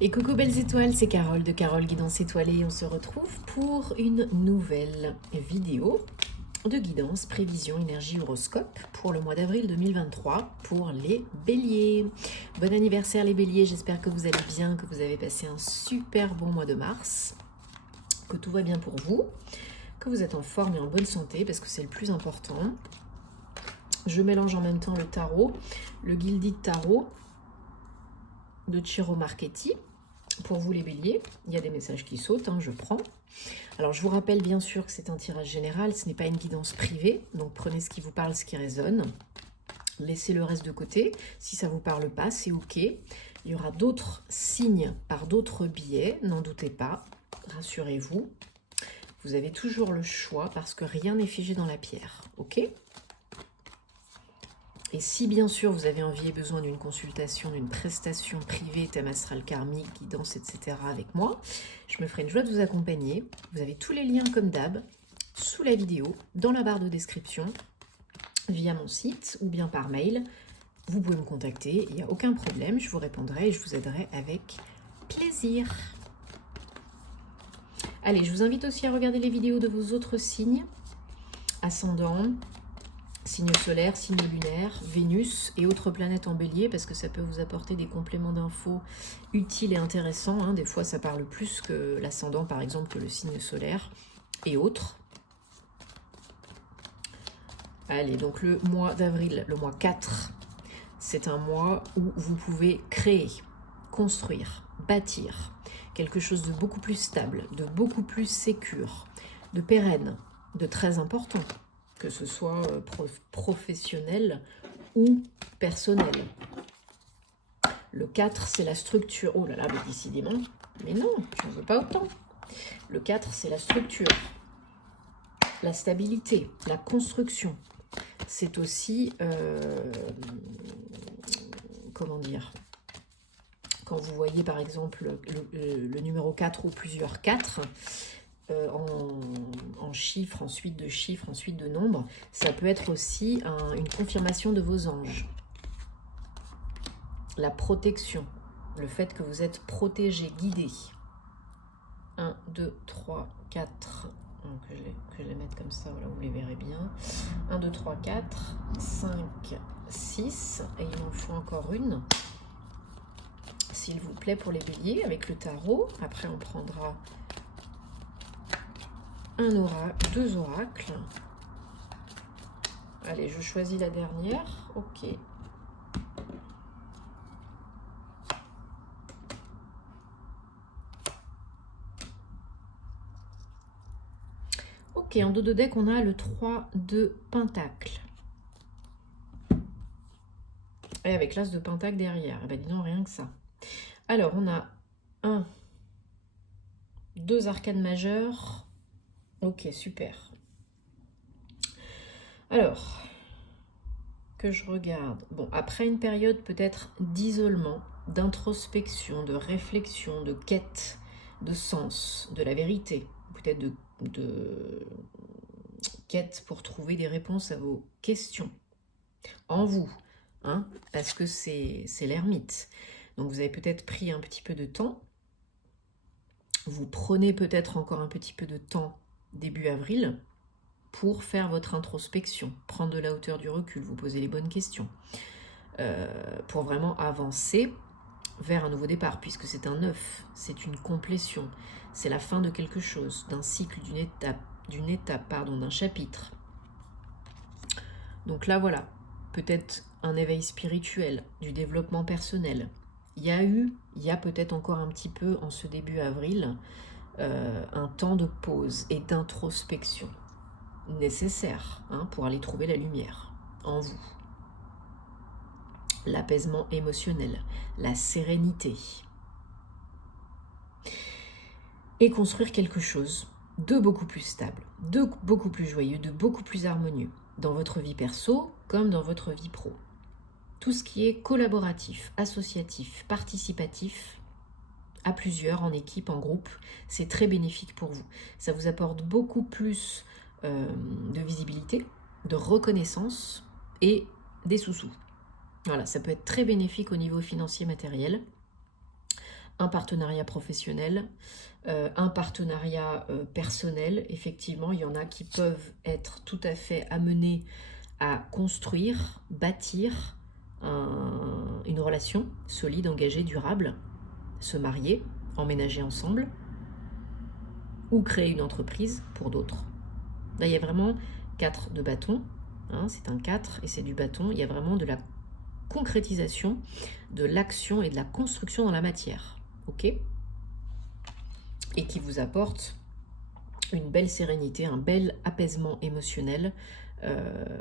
Et coucou belles étoiles, c'est Carole de Carole Guidance Étoilée. On se retrouve pour une nouvelle vidéo de guidance, prévision, énergie, horoscope pour le mois d'avril 2023 pour les béliers. Bon anniversaire les béliers, j'espère que vous allez bien, que vous avez passé un super bon mois de mars, que tout va bien pour vous, que vous êtes en forme et en bonne santé parce que c'est le plus important. Je mélange en même temps le tarot, le Gilded Tarot de Ciro Marchetti. Pour vous les béliers, il y a des messages qui sautent, je prends. Alors je vous rappelle bien sûr que c'est un tirage général, ce n'est pas une guidance privée, donc prenez ce qui vous parle, ce qui résonne. Laissez le reste de côté, si ça ne vous parle pas, c'est ok. Il y aura d'autres signes par d'autres biais, n'en doutez pas, rassurez-vous. Vous avez toujours le choix parce que rien n'est figé dans la pierre, ok ? Et si bien sûr vous avez envie et besoin d'une consultation, d'une prestation privée, thème astral karmique, guidance, etc. avec moi, je me ferai une joie de vous accompagner. Vous avez tous les liens comme d'hab sous la vidéo, dans la barre de description, via mon site ou bien par mail. Vous pouvez me contacter, il n'y a aucun problème, je vous répondrai et je vous aiderai avec plaisir. Allez, je vous invite aussi à regarder les vidéos de vos autres signes, ascendant, signe solaire, signe lunaire, Vénus et autres planètes en bélier, parce que ça peut vous apporter des compléments d'infos utiles et intéressants. Des fois, ça parle plus que l'ascendant, par exemple, que le signe solaire et autres. Allez, donc le mois d'avril, le mois 4, c'est un mois où vous pouvez créer, construire, bâtir quelque chose de beaucoup plus stable, de beaucoup plus sécure, de pérenne, de très important. Que ce soit professionnel ou personnel. Le 4, c'est la structure. Oh là là, mais décidément. Mais non, je ne veux pas autant. Le 4, c'est la structure, la stabilité, la construction. C'est aussi, comment dire, quand vous voyez par exemple le numéro 4 ou plusieurs 4, en chiffres, en suite de chiffres, en suite de nombres, ça peut être aussi une confirmation de vos anges. La protection, le fait que vous êtes protégé, guidé. 1, 2, 3, 4. Donc, je les mette comme ça, voilà, vous les verrez bien. 1, 2, 3, 4, 5, 6. Et il en faut encore une. S'il vous plaît, pour les béliers, avec le tarot. Après, on prendra un oracle, 2 oracles. Allez, je choisis la dernière. Ok. Ok, en dos de deck, on a le 3 de Pentacle. Et avec l'As de Pentacle derrière. Eh ben, dis donc, rien que ça. Alors, on a 2 arcanes majeures. Ok, super. Alors, que je regarde. Bon, après une période peut-être d'isolement, d'introspection, de réflexion, de quête, de sens, de la vérité, peut-être de quête pour trouver des réponses à vos questions en vous, parce que c'est l'ermite. Donc vous avez peut-être pris un petit peu de temps. Vous prenez peut-être encore un petit peu de temps début avril pour faire votre introspection, prendre de la hauteur, du recul, vous poser les bonnes questions, pour vraiment avancer vers un nouveau départ, puisque c'est un 9, c'est une complétion, c'est la fin de quelque chose, d'un cycle, d'une étape, d'un chapitre. Donc là, voilà, peut-être un éveil spirituel, du développement personnel. Il y a peut-être encore un petit peu en ce début avril, un temps de pause et d'introspection nécessaire pour aller trouver la lumière en vous. L'apaisement émotionnel, la sérénité. Et construire quelque chose de beaucoup plus stable, de beaucoup plus joyeux, de beaucoup plus harmonieux, dans votre vie perso comme dans votre vie pro. Tout ce qui est collaboratif, associatif, participatif, à plusieurs, en équipe, en groupe, c'est très bénéfique pour vous. Ça vous apporte beaucoup plus de visibilité, de reconnaissance et des sous-sous. Voilà, ça peut être très bénéfique au niveau financier matériel. un partenariat professionnel, un partenariat personnel. Effectivement, il y en a qui peuvent être tout à fait amenés à construire, bâtir une relation solide, engagée, durable, se marier, emménager ensemble, ou créer une entreprise pour d'autres. Là, il y a vraiment 4 de bâton, hein, c'est un 4 et c'est du bâton. Il y a vraiment de la concrétisation, de l'action et de la construction dans la matière, ok? Et qui vous apporte une belle sérénité, un bel apaisement émotionnel.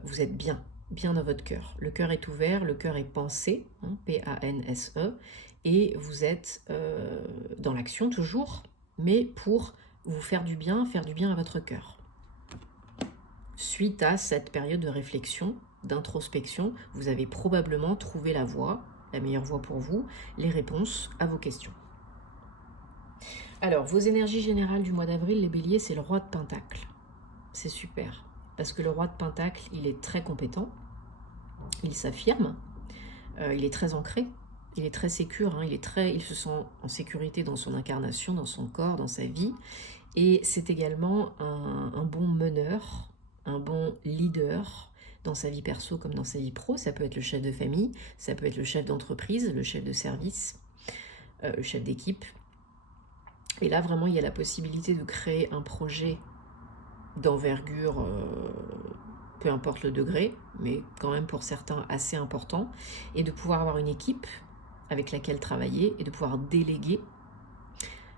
Vous êtes bien dans votre cœur. Le cœur est ouvert, le cœur est pensé, hein, P-A-N-S-E, et vous êtes dans l'action toujours, mais pour vous faire du bien à votre cœur. Suite à cette période de réflexion, d'introspection, vous avez probablement trouvé la voie, la meilleure voie pour vous, les réponses à vos questions. Alors, vos énergies générales du mois d'avril, les béliers, c'est le roi de Pentacle. C'est super, parce que le roi de Pentacle, il est très compétent, il s'affirme, il est très ancré, il est très sécure, hein, il se sent en sécurité dans son incarnation, dans son corps, dans sa vie, et c'est également un bon meneur, un bon leader dans sa vie perso comme dans sa vie pro. Ça peut être le chef de famille, ça peut être le chef d'entreprise, le chef de service, le chef d'équipe. Et là, vraiment, il y a la possibilité de créer un projet d'envergure, peu importe le degré, mais quand même pour certains assez important, et de pouvoir avoir une équipe avec laquelle travailler et de pouvoir déléguer,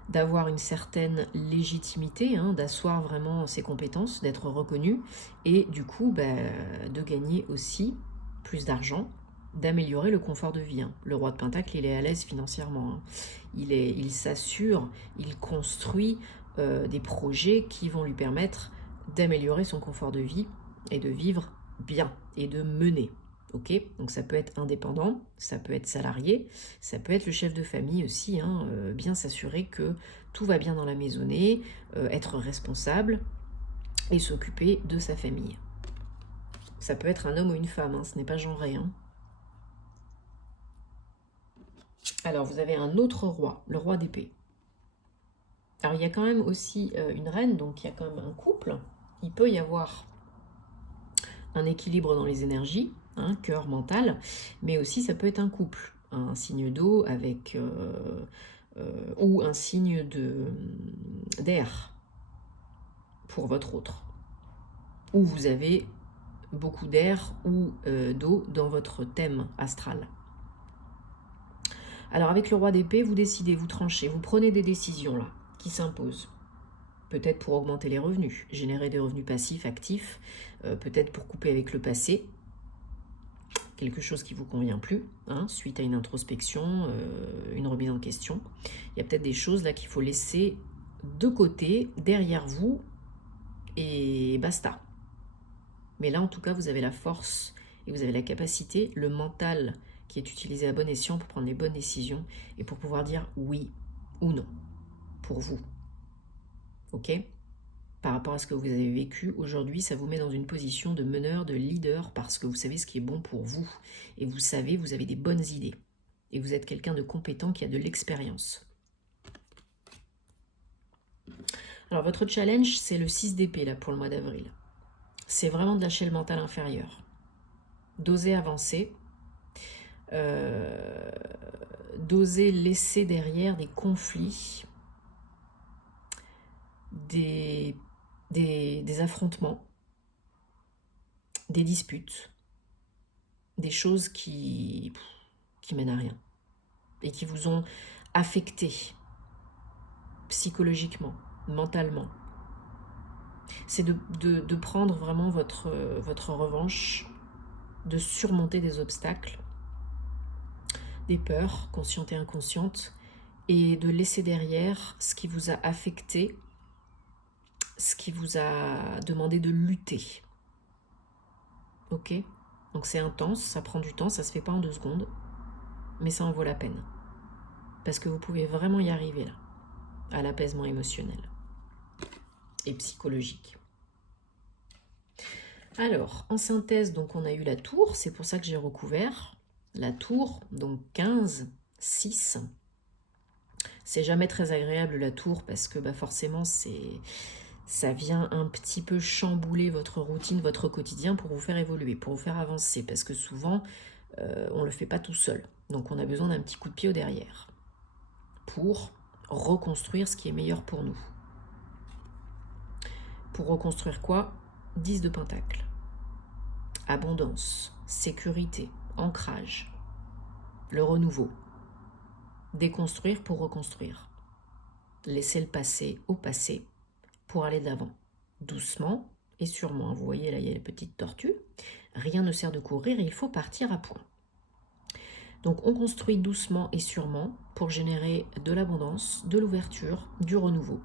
d'avoir une certaine légitimité, hein, d'asseoir vraiment ses compétences, d'être reconnu, et du coup de gagner aussi plus d'argent, d'améliorer le confort de vie. Hein. Le roi de Pentacle, il est à l'aise financièrement. Hein. Il s'assure, il construit des projets qui vont lui permettre d'améliorer son confort de vie et de vivre bien et de mener. Ok, donc ça peut être indépendant, ça peut être salarié, ça peut être le chef de famille aussi, hein, bien s'assurer que tout va bien dans la maisonnée, être responsable et s'occuper de sa famille. Ça peut être un homme ou une femme, hein, ce n'est pas genré. Hein. Alors vous avez un autre roi, le roi d'épée. Alors il y a quand même aussi une reine, donc il y a quand même un couple. Il peut y avoir un équilibre dans les énergies, hein, cœur, mental, mais aussi ça peut être un couple, un signe d'eau avec ou un signe d'air pour votre autre, ou vous avez beaucoup d'air ou d'eau dans votre thème astral. Alors avec le roi d'épée, vous décidez, vous tranchez, vous prenez des décisions là qui s'imposent. Peut-être pour augmenter les revenus, générer des revenus passifs, actifs, peut-être pour couper avec le passé, quelque chose qui ne vous convient plus, hein, suite à une introspection, une remise en question. Il y a peut-être des choses là qu'il faut laisser de côté, derrière vous, et basta. Mais là, en tout cas, vous avez la force et vous avez la capacité, le mental qui est utilisé à bon escient pour prendre les bonnes décisions et pour pouvoir dire oui ou non pour vous. Ok ? Par rapport à ce que vous avez vécu aujourd'hui, ça vous met dans une position de meneur, de leader, parce que vous savez ce qui est bon pour vous. Et vous savez, vous avez des bonnes idées. Et vous êtes quelqu'un de compétent qui a de l'expérience. Alors votre challenge, c'est le 6 d'épée là pour le mois d'avril. C'est vraiment de lâcher le mental inférieur. D'oser avancer. D'oser laisser derrière des conflits, des affrontements, des disputes, des choses qui mènent à rien et qui vous ont affecté psychologiquement, mentalement. C'est de prendre vraiment votre revanche, de surmonter des obstacles, des peurs conscientes et inconscientes, et de laisser derrière ce qui vous a affecté, ce qui vous a demandé de lutter. Ok ? Donc c'est intense, ça prend du temps, ça se fait pas en 2 secondes, mais ça en vaut la peine. Parce que vous pouvez vraiment y arriver là, à l'apaisement émotionnel et psychologique. Alors, en synthèse, donc on a eu la tour, c'est pour ça que j'ai recouvert. La tour, donc 15, 6. C'est jamais très agréable la tour parce que forcément ça vient un petit peu chambouler votre routine, votre quotidien pour vous faire évoluer, pour vous faire avancer. Parce que souvent, on ne le fait pas tout seul. Donc on a besoin d'un petit coup de pied au derrière pour reconstruire ce qui est meilleur pour nous. Pour reconstruire quoi? 10 de Pentacle. Abondance, sécurité, ancrage, le renouveau. Déconstruire pour reconstruire. Laisser le passé au passé pour aller de l'avant. Doucement et sûrement. Vous voyez là, il y a les petites tortues. Rien ne sert de courir, il faut partir à point. Donc on construit doucement et sûrement pour générer de l'abondance, de l'ouverture, du renouveau.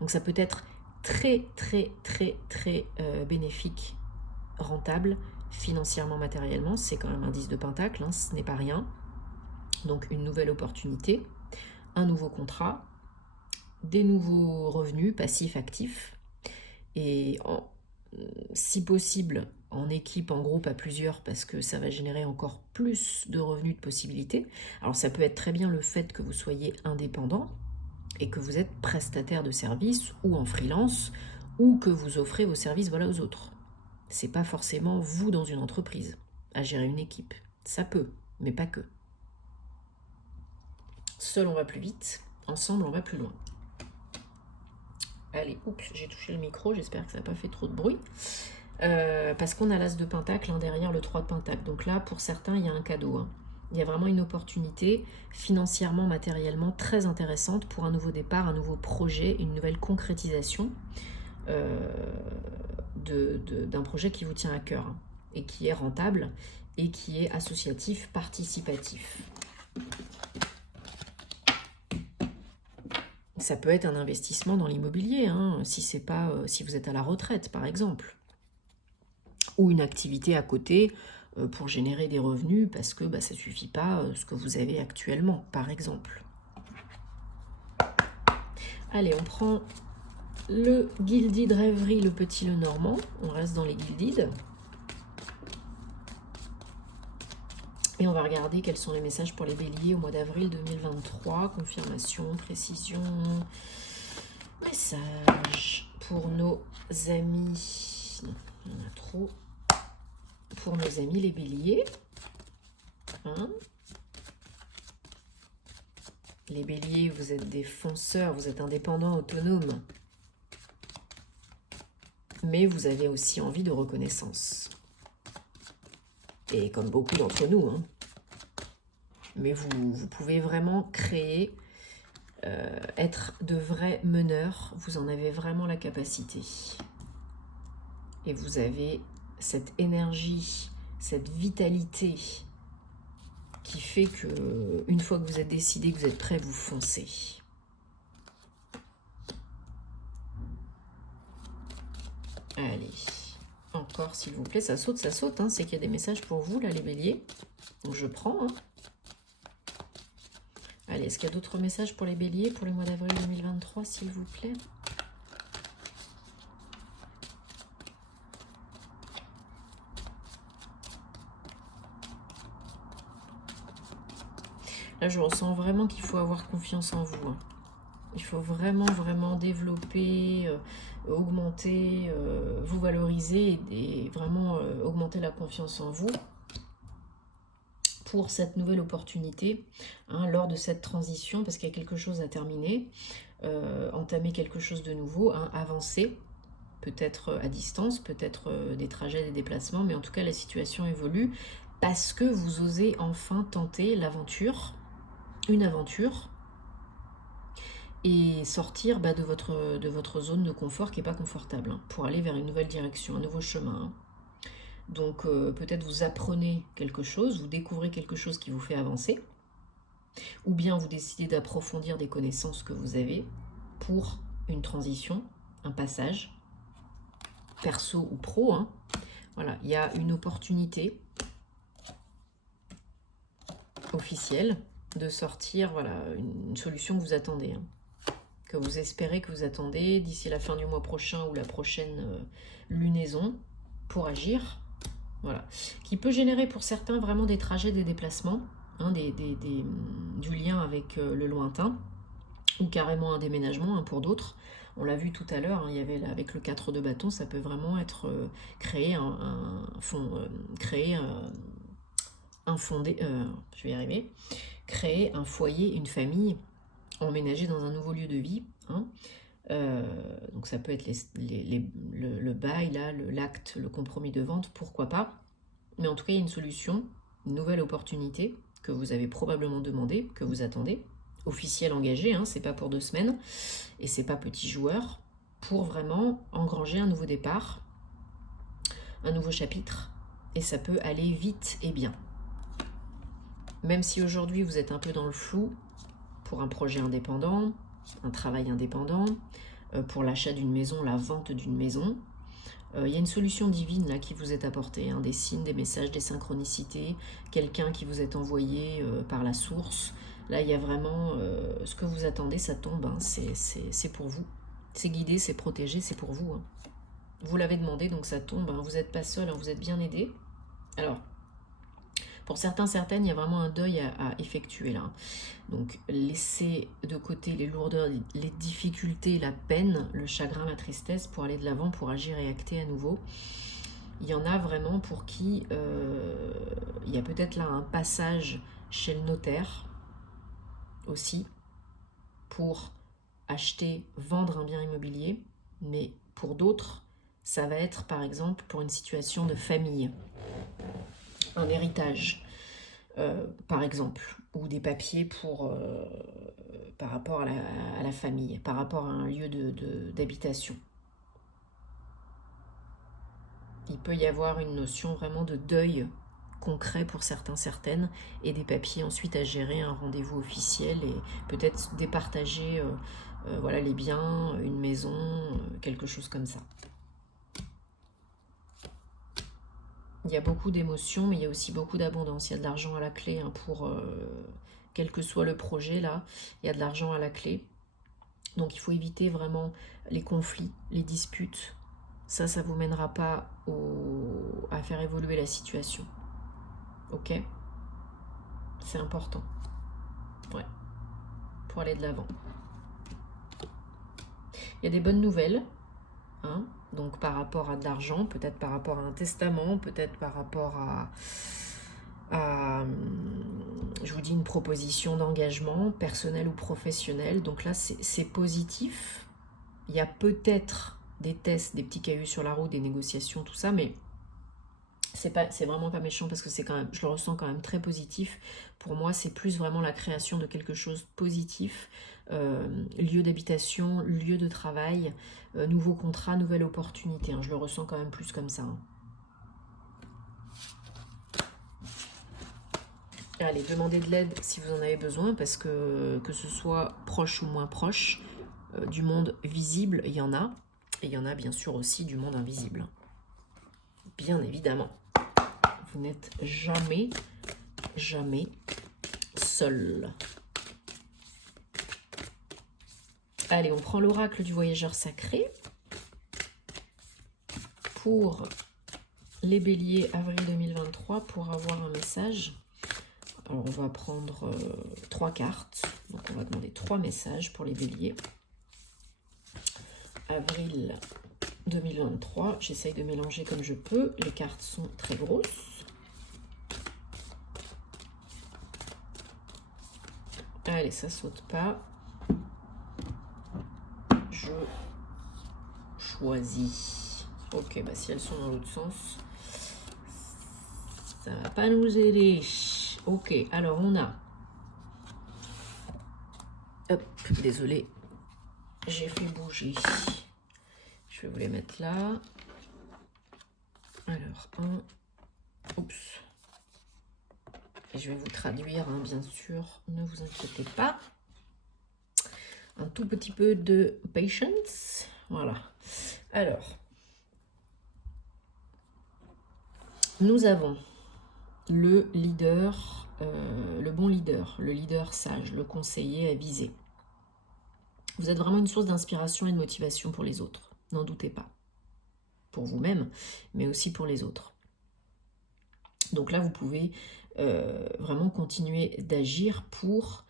Donc ça peut être très bénéfique, rentable, financièrement, matériellement. C'est quand même un 10 de Pentacle, hein, ce n'est pas rien. Donc une nouvelle opportunité, un nouveau contrat, des nouveaux revenus passifs, actifs. Et si possible, en équipe, en groupe, à plusieurs, parce que ça va générer encore plus de revenus, de possibilités. Alors ça peut être très bien le fait que vous soyez indépendant et que vous êtes prestataire de services ou en freelance ou que vous offrez vos services aux autres. C'est pas forcément vous dans une entreprise à gérer une équipe. Ça peut, mais pas que. Seul on va plus vite, ensemble on va plus loin. Allez, oups, j'ai touché le micro, j'espère que ça n'a pas fait trop de bruit. Parce qu'on a l'As de Pentacle derrière le 3 de Pentacle. Donc là, pour certains, il y a un cadeau. Hein. Il y a vraiment une opportunité financièrement, matériellement très intéressante pour un nouveau départ, un nouveau projet, une nouvelle concrétisation d'un projet qui vous tient à cœur hein, et qui est rentable et qui est associatif, participatif. Ça peut être un investissement dans l'immobilier, hein, si vous êtes à la retraite, par exemple. Ou une activité à côté pour générer des revenus, parce que ça ne suffit pas ce que vous avez actuellement, par exemple. Allez, on prend le Gilded Rêverie, le petit le normand. On reste dans les Gilded. Et on va regarder quels sont les messages pour les béliers au mois d'avril 2023. Confirmation, précision, message pour nos amis. Non, il y en a trop. Pour nos amis les béliers. Hein, les béliers, vous êtes des fonceurs, vous êtes indépendants, autonomes. Mais vous avez aussi envie de reconnaissance. Et comme beaucoup d'entre nous, hein. Mais vous pouvez vraiment créer, être de vrais meneurs. Vous en avez vraiment la capacité. Et vous avez cette énergie, cette vitalité qui fait que une fois que vous êtes décidé, que vous êtes prêt, vous foncez. Allez, encore s'il vous plaît, ça saute, hein. C'est qu'il y a des messages pour vous là les béliers. Donc je prends. Hein. Allez, est-ce qu'il y a d'autres messages pour les béliers pour le mois d'avril 2023, s'il vous plaît? Là, je ressens vraiment qu'il faut avoir confiance en vous. Hein. Il faut vraiment développer, augmenter, vous valoriser et vraiment augmenter la confiance en vous pour cette nouvelle opportunité, hein, lors de cette transition, parce qu'il y a quelque chose à terminer, entamer quelque chose de nouveau, hein, avancer, peut-être à distance, peut-être des trajets, des déplacements, mais en tout cas la situation évolue parce que vous osez enfin tenter l'aventure, une aventure, et sortir de votre zone de confort qui n'est pas confortable, hein, pour aller vers une nouvelle direction, un nouveau chemin. Hein. Donc peut-être vous apprenez quelque chose, vous découvrez quelque chose qui vous fait avancer, ou bien vous décidez d'approfondir des connaissances que vous avez pour une transition, un passage, perso ou pro. Hein. Voilà, il y a une opportunité officielle de sortir, voilà, une solution que vous attendez, hein, que vous espérez, que vous attendez d'ici la fin du mois prochain ou la prochaine lunaison pour agir. Voilà, qui peut générer pour certains vraiment des trajets, des déplacements, hein, du lien avec le lointain. ou carrément un déménagement pour d'autres. On l'a vu tout à l'heure, il y avait là, avec le 4 de bâton, ça peut vraiment être créer un fondé, je vais y arriver, créer un foyer, une famille, emménager dans un nouveau lieu de vie. Donc ça peut être le bail, là, l'acte, le compromis de vente, pourquoi pas. Mais en tout cas, il y a une solution, une nouvelle opportunité que vous avez probablement demandé, que vous attendez. Officiel engagé, c'est pas pour 2 semaines, et c'est pas petit joueur, pour vraiment engranger un nouveau départ, un nouveau chapitre, et ça peut aller vite et bien. Même si aujourd'hui vous êtes un peu dans le flou, pour un projet indépendant, un travail indépendant, pour l'achat d'une maison, la vente d'une maison, il y a une solution divine là qui vous est apportée, des signes, des messages, des synchronicités, quelqu'un qui vous est envoyé par la source. Là, il y a vraiment ce que vous attendez, ça tombe, c'est pour vous. C'est guidé, c'est protégé, c'est pour vous. Vous l'avez demandé, donc ça tombe. Vous n'êtes pas seul, vous êtes bien aidé. Alors, pour certains, certaines, il y a vraiment un deuil à effectuer là. Donc, laissez de côté les lourdeurs, les difficultés, la peine, le chagrin, la tristesse pour aller de l'avant, pour agir et acter à nouveau. Il y en a vraiment pour qui il y a peut-être là un passage chez le notaire aussi pour acheter, vendre un bien immobilier. Mais pour d'autres, ça va être par exemple pour une situation de famille, un héritage. Par exemple, ou des papiers par rapport à la famille, par rapport à un lieu d'habitation. Il peut y avoir une notion vraiment de deuil concret pour certains, certaines, et des papiers ensuite à gérer, un rendez-vous officiel, et peut-être départager voilà, les biens, une maison, quelque chose comme ça. Il y a beaucoup d'émotions, mais il y a aussi beaucoup d'abondance. Il y a de l'argent à la clé pour quel que soit le projet, là, il y a de l'argent à la clé. Donc il faut éviter vraiment les conflits, les disputes. Ça ne vous mènera pas à faire évoluer la situation. Ok? C'est important. Ouais. Pour aller de l'avant. Il y a des bonnes nouvelles. Donc par rapport à de l'argent, peut-être par rapport à un testament, peut-être par rapport à je vous dis, une proposition d'engagement personnel ou professionnel. Donc là, c'est positif. Il y a peut-être des tests, des petits cailloux sur la route, des négociations, tout ça, mais c'est vraiment pas méchant parce que c'est quand même, je le ressens quand même très positif. Pour moi, c'est plus vraiment la création de quelque chose de positif. Lieu d'habitation, lieu de travail, nouveau contrat, nouvelle opportunité. Je le ressens quand même plus comme ça. Allez, demandez de l'aide si vous en avez besoin, parce que ce soit proche ou moins proche, du monde visible, il y en a. Et il y en a bien sûr aussi du monde invisible. Bien évidemment. Vous n'êtes jamais, jamais seul. Allez, on prend l'oracle du voyageur sacré. Pour les béliers, avril 2023, pour avoir un message. Alors, on va prendre 3 cartes. Donc, on va demander 3 messages pour les béliers. Avril 2023. J'essaye de mélanger comme je peux. Les cartes sont très grosses. Allez, ça saute pas. Je choisis. Ok, bah si elles sont dans l'autre sens, ça va pas nous aider. Ok, alors on a... Hop, désolé, j'ai fait bouger. Je vais vous les mettre là. Alors, oups. Et je vais vous traduire, bien sûr, ne vous inquiétez pas. Un tout petit peu de patience. Voilà. Alors, nous avons le leader, le bon leader, le leader sage, le conseiller avisé. Vous êtes vraiment une source d'inspiration et de motivation pour les autres, n'en doutez pas. Pour vous-même, mais aussi pour les autres. Donc là, vous pouvez vraiment continuer d'agir pour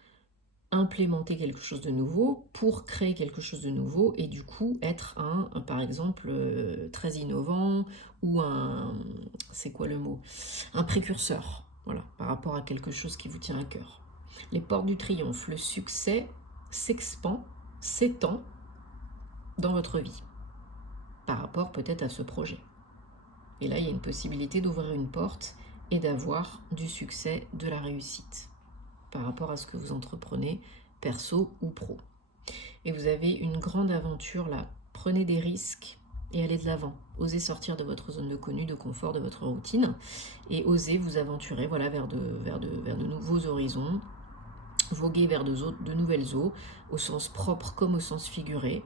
implémenter quelque chose de nouveau pour créer quelque chose de nouveau et du coup être par exemple, très innovant ou c'est quoi le mot? Un précurseur, voilà, par rapport à quelque chose qui vous tient à cœur. Les portes du triomphe, le succès s'expand, s'étend dans votre vie par rapport peut-être à ce projet. Et là, il y a une possibilité d'ouvrir une porte et d'avoir du succès, de la réussite par rapport à ce que vous entreprenez, perso ou pro. Et vous avez une grande aventure là. Prenez des risques et allez de l'avant. Osez sortir de votre zone de connu, de confort, de votre routine et osez vous aventurer voilà, vers de nouveaux horizons, voguer vers de nouvelles eaux, au sens propre comme au sens figuré.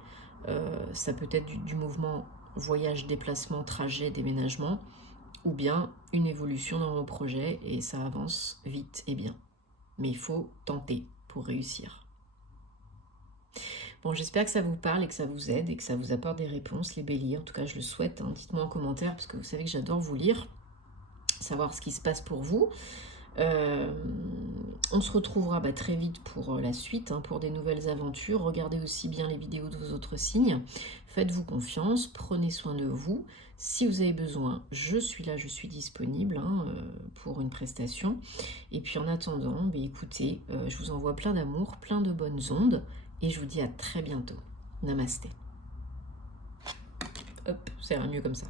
Ça peut être du mouvement voyage, déplacement, trajet, déménagement, ou bien une évolution dans vos projets et ça avance vite et bien. Mais il faut tenter pour réussir. Bon, j'espère que ça vous parle et que ça vous aide et que ça vous apporte des réponses, les béliers. En tout cas, je le souhaite. Dites-moi en commentaire parce que vous savez que j'adore vous lire, savoir ce qui se passe pour vous. On se retrouvera très vite pour la suite, pour des nouvelles aventures. Regardez aussi bien les vidéos de vos autres signes. Faites-vous confiance, prenez soin de vous. Si vous avez besoin, je suis là, je suis disponible pour une prestation. Et puis en attendant, écoutez, je vous envoie plein d'amour, plein de bonnes ondes. Et je vous dis à très bientôt. Namasté. Hop, ça ira mieux comme ça.